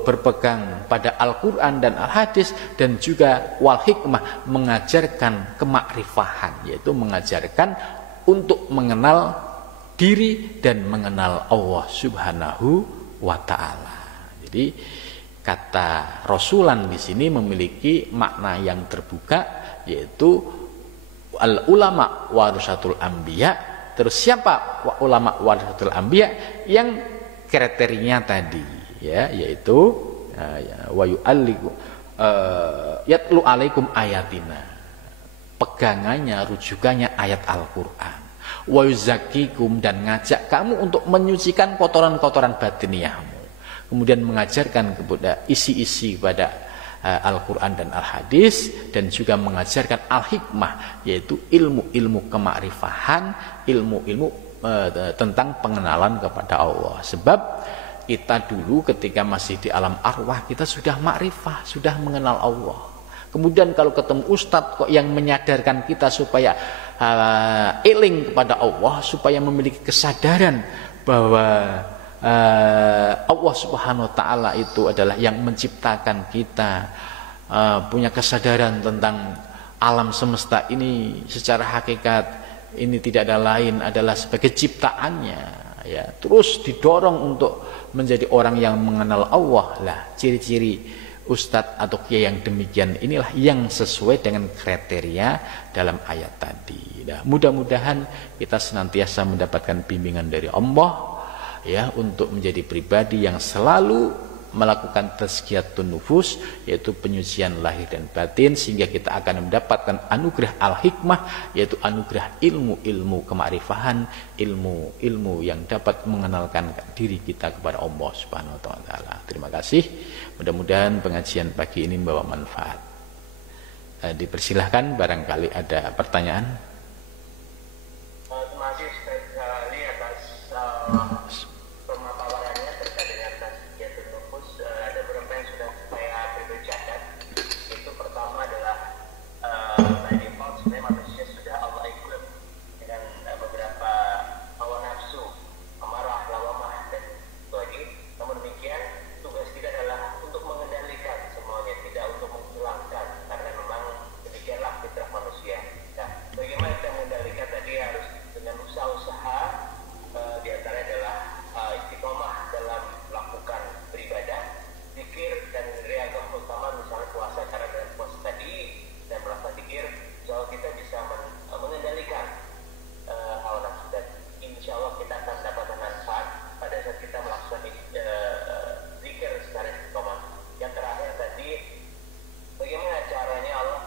berpegang pada Al-Quran dan Al-Hadis, dan juga wal hikmah, mengajarkan kemakrifahan, yaitu mengajarkan untuk mengenal diri dan mengenal Allah Subhanahu wa Ta'ala. Jadi kata rasulan di sini memiliki makna yang terbuka, yaitu al ulama warasatul anbiya. Terus siapa ulama warasatul anbiya? Yang kriterianya tadi, ya, yaitu wa yu'alliku yatlu alaikum ayatina, pegangannya, rujukannya ayat Al-Quran. Wa yuzakkikum, dan ngajak kamu untuk menyucikan kotoran-kotoran batiniahmu. Kemudian mengajarkan kepada isi-isi pada Al-Quran dan Al-Hadis, dan juga mengajarkan al-hikmah, yaitu ilmu-ilmu kemakrifahan, ilmu-ilmu tentang pengenalan kepada Allah. Sebab kita dulu ketika masih di alam arwah, kita sudah makrifah, sudah mengenal Allah. Kemudian kalau ketemu ustadz kok yang menyadarkan kita supaya eling kepada Allah, supaya memiliki kesadaran bahwa Allah Subhanahu wa Ta'ala itu adalah yang menciptakan kita, punya kesadaran tentang alam semesta ini secara hakikat ini tidak ada lain adalah sebagai ciptaannya, ya. Terus didorong untuk menjadi orang yang mengenal Allah. Lah, ciri-ciri ustadz atau kiai yang demikian inilah yang sesuai dengan kriteria dalam ayat tadi. Nah, mudah-mudahan kita senantiasa mendapatkan bimbingan dari Allah, ya, untuk menjadi pribadi yang selalu melakukan tazkiyatun nufus, yaitu penyucian lahir dan batin, sehingga kita akan mendapatkan anugerah al-hikmah, yaitu anugerah ilmu-ilmu kemakrifahan, ilmu-ilmu yang dapat mengenalkan diri kita kepada Allah Subhanahu wa Ta'ala. Terima kasih. Mudah-mudahan pengajian pagi ini membawa manfaat. Dipersilahkan barangkali ada pertanyaan. Terima kasih sekali atas pemaparannya terkait dengan tazkiyatun nufus. Ada beberapa yang sudah saya catat. Itu pertama adalah by default sebenarnya manusia sudah Allah equip dengan beberapa hawa nafsu, amarah, lawamah, dan sebagainya. Namun demikian, tugas kita adalah untuk mengendalikan semuanya, tidak untuk menghilangkan, karena memang demikianlah fitrah manusia. Nah, bagaimana kita mengendalikan tadi harus dengan usaha-usaha, di antara adalah istiqomah dalam melakukan beribadah, zikir, dan riadah utama, misalnya puasa, cara dengan puasa tadi dan melakukan zikir, insya Allah kita bisa mengendalikan hawa nafsu, dan insya Allah kita akan mendapatkan manfaat pada saat kita melakukan zikir secara istiqomah. Yang terakhir tadi, bagaimana caranya Allah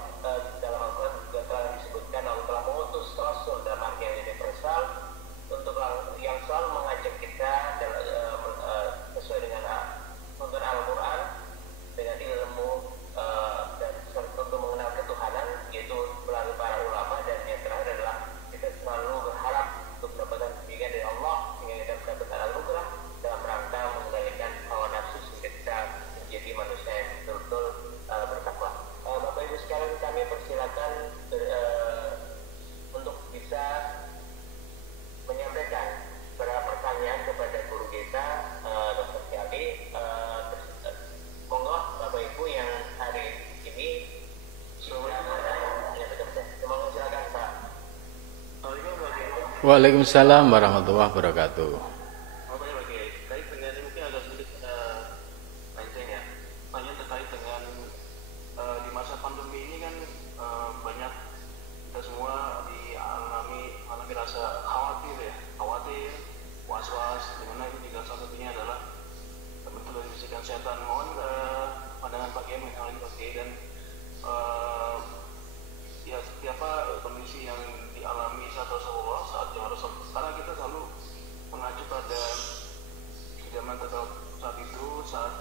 dalam Al-Quran juga telah disebutkan Allah telah mengutus Rasul dalam arti yang universal untuk yang selalu mengajak kita sesuai dengan tuntunan Al-Quran, dengan ilmu dan untuk mengenal ketuhanan, yaitu melalui para ulama. Dan yang terakhir adalah kita selalu berharap untuk mendapatkan bimbingan dari Allah sehingga kita mendapatkan anugerah dalam rangka mengendalikan hawa nafsu sehingga kita menjadi manusia yang betul-betul bertakwa. Bapak Ibu sekalian, kami persilakan untuk bisa Waalaikumsalam warahmatullahi wabarakatuh. Apa ya Pak Kiai? Terkait dengan ini mungkin agak sedikit melenceng ya. Tanya terkait dengan di masa pandemi ini kan banyak kita semua mengalami rasa khawatir ya, khawatir, was-was. Dimana itu juga salah satunya adalah bentuk dari bisikan setan. Mohon pandangan Pak Kiai mengenai Pak Kiai dan ya siapa kondisi yang dialami saat Rasulullah saat zaman Rasul, karena kita selalu mengacu pada zaman saat itu, saat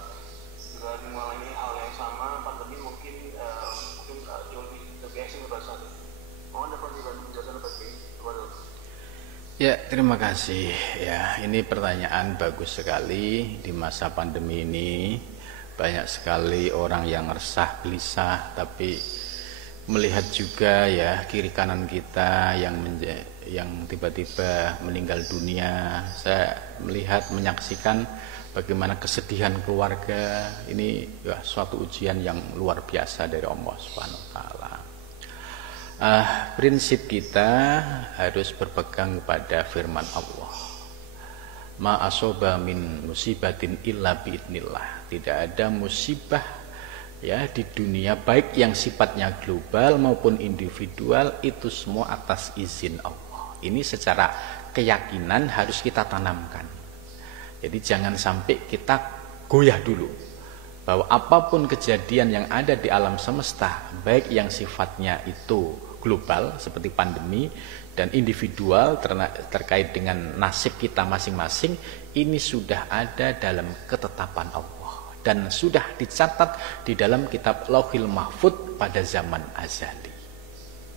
juga mengalami hal yang sama, pandemi mungkin jauh lebih ekstrim pada saat itu. Mohon dapat dibantu penjelasan Pak Kiai. Ya, terima kasih. Ya, ini pertanyaan bagus sekali. Di masa pandemi ini banyak sekali orang yang resah, gelisah, tapi melihat juga ya kiri kanan kita yang tiba-tiba meninggal dunia. Saya melihat, menyaksikan bagaimana kesedihan keluarga. Ini ya, suatu ujian yang luar biasa dari Allah Subhanahu wa taala. Prinsip kita harus berpegang kepada firman Allah. Ma asoba min musibatin illa biidnillah. Tidak ada musibah ya di dunia, baik yang sifatnya global maupun individual, itu semua atas izin Allah. Ini secara keyakinan harus kita tanamkan. Jadi jangan sampai kita goyah dulu bahwa apapun kejadian yang ada di alam semesta, baik yang sifatnya itu global seperti pandemi dan individual terkait dengan nasib kita masing-masing, ini sudah ada dalam ketetapan Allah dan sudah dicatat di dalam kitab Lauhil Mahfuz pada zaman azali.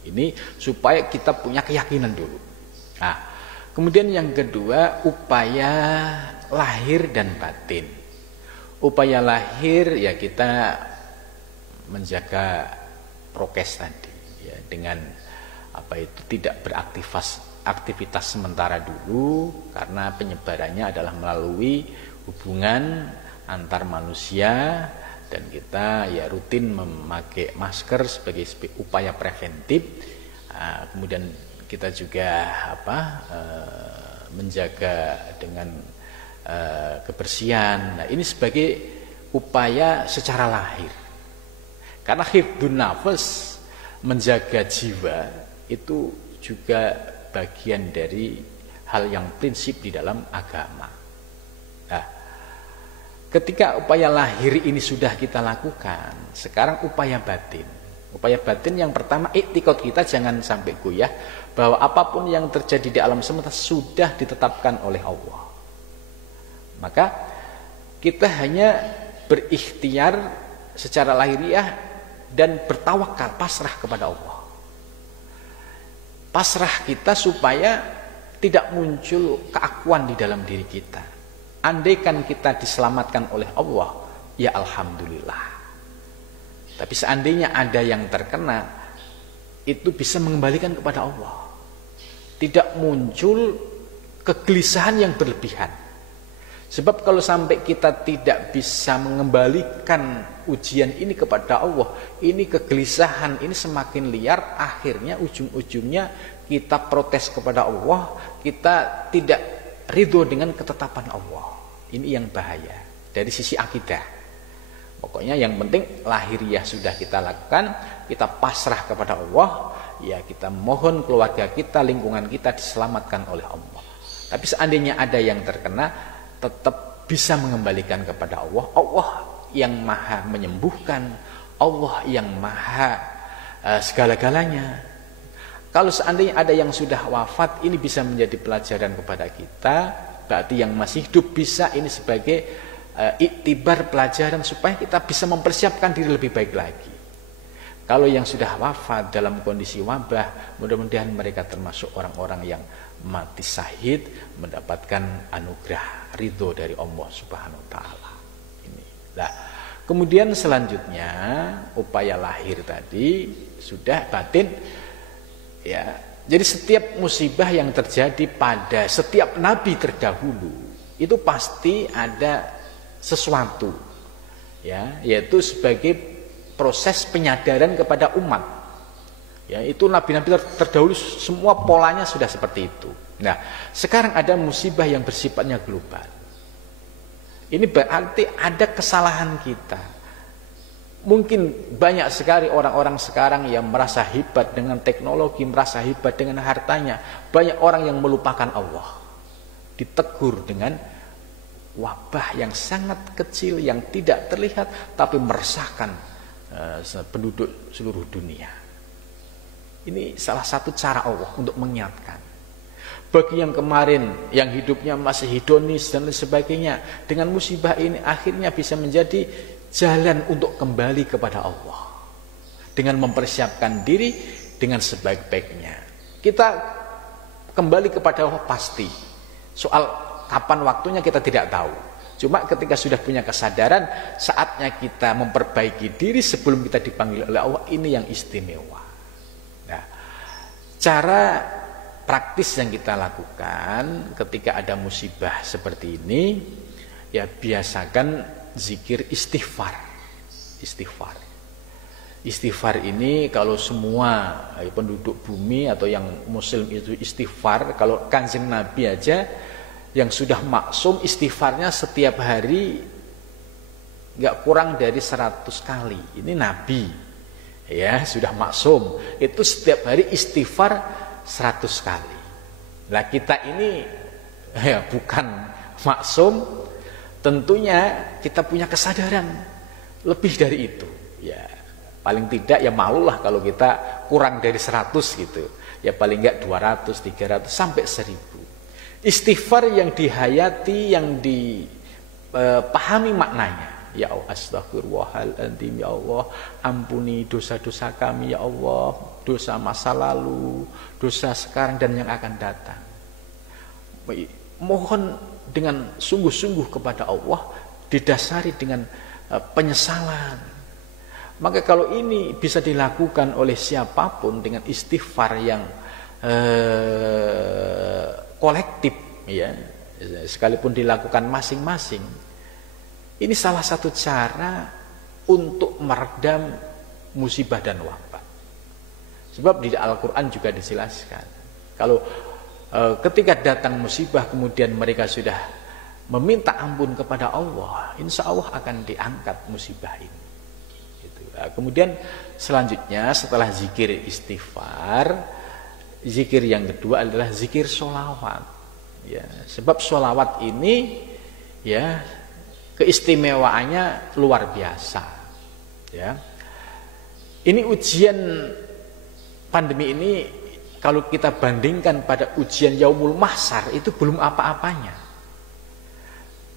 Ini supaya kita punya keyakinan dulu. Nah, kemudian yang kedua, upaya lahir dan batin. Upaya lahir ya kita menjaga prokes tadi ya, dengan tidak beraktivitas sementara dulu, karena penyebarannya adalah melalui hubungan antar manusia, dan kita ya rutin memakai masker sebagai upaya preventif. Kemudian kita juga menjaga dengan kebersihan. Nah, ini sebagai upaya secara lahir. Karena hifdzun nafas, menjaga jiwa, itu juga bagian dari hal yang prinsip di dalam agama. Nah, ketika upaya lahir ini sudah kita lakukan, sekarang upaya batin. Upaya batin yang pertama, iktikad kita jangan sampai goyah bahwa apapun yang terjadi di alam semesta sudah ditetapkan oleh Allah. Maka kita hanya berikhtiar secara lahiriah dan bertawakal, pasrah kepada Allah. Pasrah kita supaya tidak muncul keakuan di dalam diri kita. Andaikan kita diselamatkan oleh Allah, ya alhamdulillah. Tapi seandainya ada yang terkena, itu bisa mengembalikan kepada Allah. Tidak muncul kegelisahan yang berlebihan. Sebab kalau sampai kita tidak bisa mengembalikan ujian ini kepada Allah, ini kegelisahan, ini semakin liar, akhirnya ujung-ujungnya kita protes kepada Allah, kita tidak ridho dengan ketetapan Allah. Ini yang bahaya dari sisi akidah. Pokoknya yang penting lahiriah sudah kita lakukan, kita pasrah kepada Allah, ya kita mohon keluarga kita, lingkungan kita diselamatkan oleh Allah. Tapi seandainya ada yang terkena, tetap bisa mengembalikan kepada Allah. Allah yang maha menyembuhkan, Allah yang maha segala-galanya. Kalau seandainya ada yang sudah wafat, ini bisa menjadi pelajaran kepada kita. Berarti yang masih hidup bisa ini sebagai iktibar, pelajaran supaya kita bisa mempersiapkan diri lebih baik lagi. Kalau yang sudah wafat dalam kondisi wabah, mudah-mudahan mereka termasuk orang-orang yang mati syahid, mendapatkan anugerah ridho dari Allah Subhanahu wa taala. Ini. Nah, kemudian selanjutnya upaya lahir tadi sudah, batin ya. Jadi setiap musibah yang terjadi pada setiap nabi terdahulu itu pasti ada sesuatu ya, yaitu sebagai proses penyadaran kepada umat. Ya, itu nabi-nabi terdahulu semua polanya sudah seperti itu. Nah, sekarang ada musibah yang bersifatnya global. Ini berarti ada kesalahan kita. Mungkin banyak sekali orang-orang sekarang yang merasa hebat dengan teknologi, merasa hebat dengan hartanya. Banyak orang yang melupakan Allah. Ditegur dengan wabah yang sangat kecil, yang tidak terlihat, tapi meresahkan penduduk seluruh dunia. Ini salah satu cara Allah untuk mengingatkan. Bagi yang kemarin, yang hidupnya masih hedonis dan lain sebagainya, dengan musibah ini akhirnya bisa menjadi jalan untuk kembali kepada Allah. Dengan mempersiapkan diri dengan sebaik-baiknya. Kita kembali kepada Allah pasti. Soal kapan waktunya kita tidak tahu. Cuma ketika sudah punya kesadaran, saatnya kita memperbaiki diri sebelum kita dipanggil oleh Allah, ini yang istimewa. Nah, cara praktis yang kita lakukan ketika ada musibah seperti ini, ya biasakan zikir istighfar. Istighfar ini kalau semua penduduk bumi atau yang muslim itu istighfar, kalau Kanjeng Nabi aja yang sudah maksum istighfarnya setiap hari nggak kurang dari 100 kali. Ini Nabi, ya sudah maksum, itu setiap hari istighfar 100 kali. Nah kita ini ya bukan maksum, tentunya kita punya kesadaran lebih dari itu. Ya paling tidak ya malulah kalau kita kurang dari 100 gitu. Ya paling enggak 200, 300 sampai 1000. Istighfar yang dihayati, yang dipahami maknanya. Ya Allah, astagfirullahaladzim, ya Allah, ampuni dosa-dosa kami, ya Allah, dosa masa lalu, dosa sekarang dan yang akan datang. Mohon dengan sungguh-sungguh kepada Allah, didasari dengan penyesalan. Maka kalau ini bisa dilakukan oleh siapapun dengan istighfar yang kolektif, ya, sekalipun dilakukan masing-masing, ini salah satu cara untuk meredam musibah dan wabah. Sebab di Al-Quran juga dijelaskan, kalau ketika datang musibah kemudian mereka sudah meminta ampun kepada Allah, insya Allah akan diangkat musibah ini. Gitu. Nah, kemudian selanjutnya setelah zikir istighfar, zikir yang kedua adalah zikir sholawat. Ya, sebab sholawat ini ya keistimewaannya luar biasa. Ya, ini ujian pandemi ini kalau kita bandingkan pada ujian Yaumul Mahsyar itu belum apa-apanya.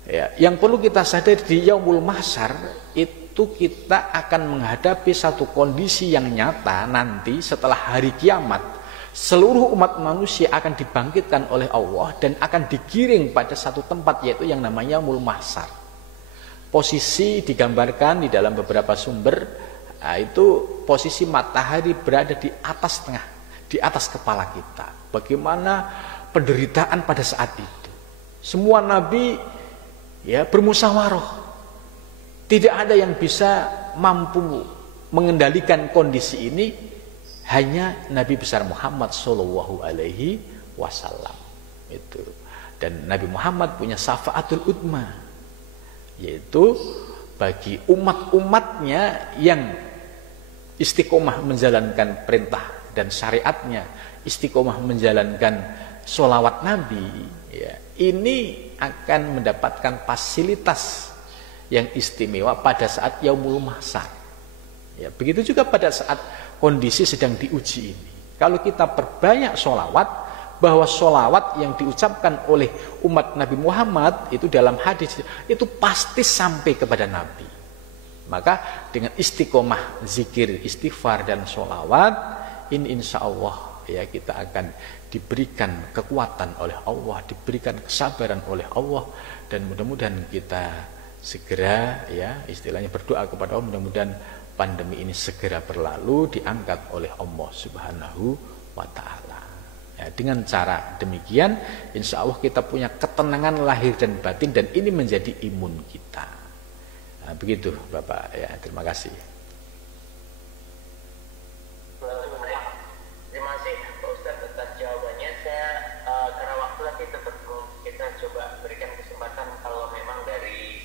Ya, yang perlu kita sadari di Yaumul Mahsyar itu kita akan menghadapi satu kondisi yang nyata nanti setelah hari kiamat. Seluruh umat manusia akan dibangkitkan oleh Allah dan akan digiring pada satu tempat, yaitu yang namanya Yaumul Mahsyar. Posisi digambarkan di dalam beberapa sumber, itu posisi matahari berada di atas tengah, di atas kepala kita. Bagaimana penderitaan pada saat itu. Semua nabi ya bermusyawarah. Tidak ada yang bisa mampu mengendalikan kondisi ini, hanya Nabi besar Muhammad Shallallahu Alaihi Wasallam itu. Dan Nabi Muhammad punya syafaatul udma, yaitu bagi umat-umatnya yang istiqomah menjalankan perintah dan syariatnya, istiqomah menjalankan sholawat Nabi, ya, ini akan mendapatkan fasilitas yang istimewa pada saat Yaumul Mahsyar. Ya, begitu juga pada saat kondisi sedang diuji ini. Kalau kita perbanyak sholawat, bahwa sholawat yang diucapkan oleh umat Nabi Muhammad itu dalam hadis itu pasti sampai kepada Nabi. Maka dengan istiqomah zikir, istighfar dan sholawat ini insya Allah ya kita akan diberikan kekuatan oleh Allah, diberikan kesabaran oleh Allah, dan mudah-mudahan kita segera ya istilahnya berdoa kepada Allah, mudah-mudahan pandemi ini segera berlalu, diangkat oleh Allah Subhanahu wa ta'ala. Ya, dengan cara demikian insya Allah kita punya ketenangan lahir dan batin, dan ini menjadi imun kita. Nah, begitu Bapak ya, terima kasih. nanti tetap kita coba berikan kesempatan kalau memang dari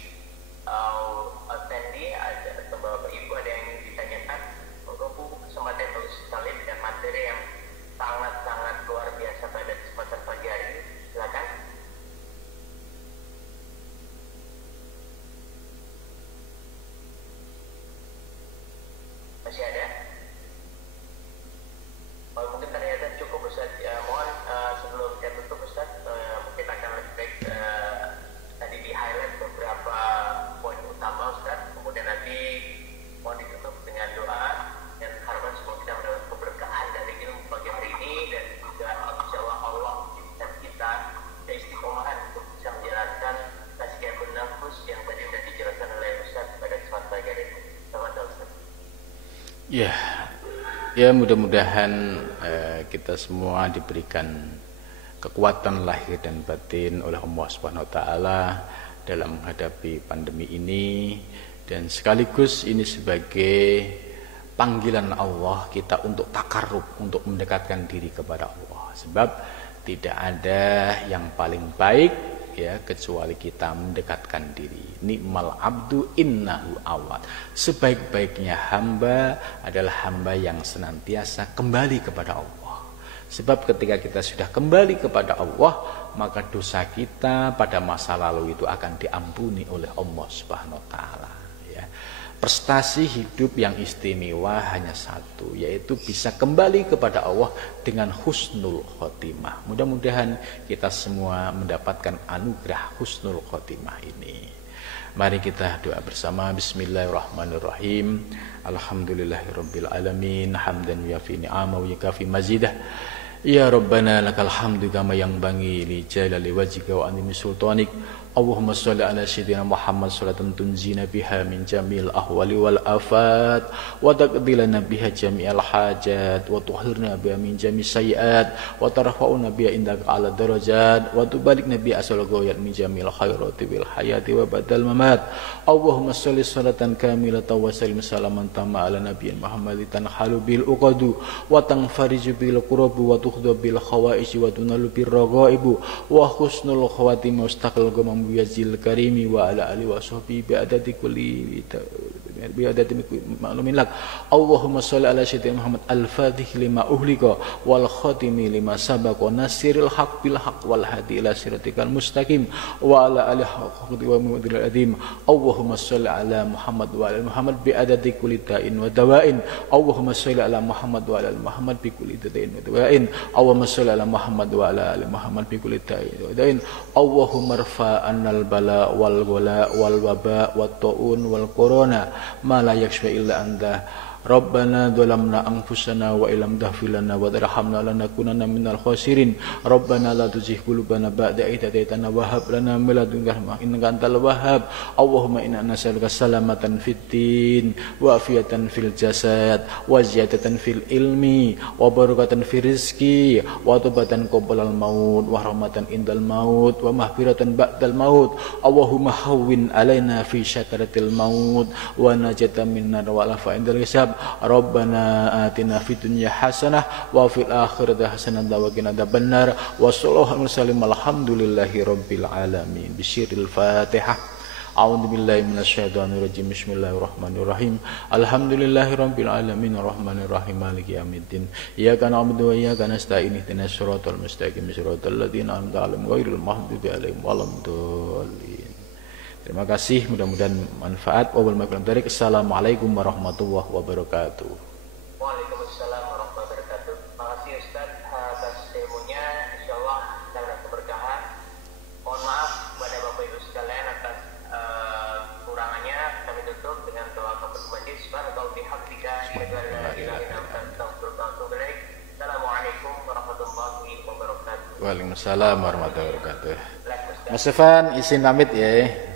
attendee atau Bapak Ibu ada yang ingin ditanyakan, untuk kesempatan untuk sekali dengan materi yang sangat-sangat luar biasa pada kesempatan pagi hari ini. Silakan. Masih ada? Kalau mungkin ternyata cukup Ustaz, mohon sebelum kita tutup Ustaz, mungkin akan lebih baik tadi di highlight beberapa poin utama Ustaz, kemudian nanti mohon ditutup dengan doa dan harapan semoga kita mendapat keberkahan dari ilmu pagi hari ini, dan juga insyaallah Allah menjadikan kita keistiqomahan untuk bisa menjalankan tazkiyatun nafs yang tadi sudah dijelaskan oleh Ustaz pada kesempatan pagi hari ini. Selamat Ustaz. Ya, mudah-mudahan kita semua diberikan kekuatan lahir dan batin oleh Allah Subhanahu wa taala dalam menghadapi pandemi ini, dan sekaligus ini sebagai panggilan Allah kita untuk takarrub, untuk mendekatkan diri kepada Allah. Sebab tidak ada yang paling baik ya kecuali kita mendekatkan diri. Ni'mal abdu innahu awad. Sebaik-baiknya hamba adalah hamba yang senantiasa kembali kepada Allah. Sebab ketika kita sudah kembali kepada Allah, maka dosa kita pada masa lalu itu akan diampuni oleh Allah Subhanahu wa taala, ya. Prestasi hidup yang istimewa hanya satu, yaitu bisa kembali kepada Allah dengan husnul khotimah. Mudah-mudahan kita semua mendapatkan anugerah husnul khotimah ini. Mari kita doa bersama. Bismillahirrahmanirrahim. Alhamdulillahirabbil alamin, hamdan yafi ni'amahu wa yakafi mazidah. Ya Rabbana lakal hamdu kama yanbaghi li jalali wajhika wa azimi sultanik. Allahumma sholli ala sayyidina Muhammad sholatan tunzina biha min jamil ahwali wal afat wa taqdilana biha jami'al hajat wa tuhhirna biha min jami' sayyiat wa tarfa'una biha indaka ala darajat wa tubalikna biha asal ghayat min jamil khairati bil hayati wa badal mamat. Allahumma sholli sholatan kamilatan wa sallim salaman tamma ala nabiyyin Muhammadin tanhalu bil uqadu wa tanfariju bil qurabu wa tukhdu bil khawaisi wa tunalu bir ragaibu wa husnul khawatimah mustaqil yazil karimi wa ala alihi wa sahbihi bi adadi kulli bi adadi ma'lumin lak. Allahumma sholli ala sayyidina Muhammad al-fatih lima uhlika wal khatimi lima sabaqa nasiril haq bil haq wal hadi ila siratikal mustaqim wa ala alihi wa mu'adil adim. Allahumma sholli ala Muhammad wa ala Muhammad bi adadi kulli da'in wa dawa'in. Allahumma sholli ala Muhammad wa ala Muhammad bi kulli da'in wa dawa'in. Allahumma sholli ala Muhammad wa ala ali Muhammad bi kulli da'in wa dawa'in. Allahumma rfa'an al-bala wal wala wal waba wat taun wal corona ma la yakshfa illa anta. Rabbana dhalamna anfusana wa illam taghfir lana wa tarhamna lanakunanna minal khasirin. Rabbana la tuzigh qulubana ba'da idh hadaytana wa hab lana min ladunka rahmah innaka antal wahhab. Allahumma inna nas'aluka salamatan fid din wa afiyatan fil jasad wa ziyadatan fil ilmi wa barakatan fil rizqi wa tobatan qoblal maut wa rahmatan indal maut wa mahfiratan ba'dal maut. Allahumma hawwin alaina fi syakaratil maut wa najatan minar wa lafa indal hisab. Rabbana atina fid dunya hasanah wa fil akhirati hasanah wa qina adzabannar. Wa sallallahu alaihi alhamdulillahi rabbil alamin. Bisyiril Fatihah. A'udzu billahi minasyaitonir rajim. Bismillahirrahmanirrahim. Alhamdulillahi rabbil alamin arrahmanir rahim maliki yaumiddin. Iyyaka na'budu wa iyyaka nasta'in ihdinas siratal mustaqim siratal ladzina an'amta 'alaihim ghairil maghdubi 'alaihim waladdallin. Terima kasih, mudah-mudahan manfaat. Assalamualaikum warahmatullahi wabarakatuh. Waalaikumsalam warahmatullahi wabarakatuh. Terima kasih Ustaz atas ilmunya, insyaallah sangat keberkahan. Mohon maaf kepada Bapak Ibu sekalian atas kurangannya. Kami tutup dengan doa kafaratul majlis. Subhanallah bihamdika asyhadu an la ilaha illa anta astaghfiruka wa atubu ilaik. Assalamualaikum warahmatullahi wabarakatuh. Waalaikumsalam warahmatullahi wabarakatuh. Mas Evan izin pamit ya.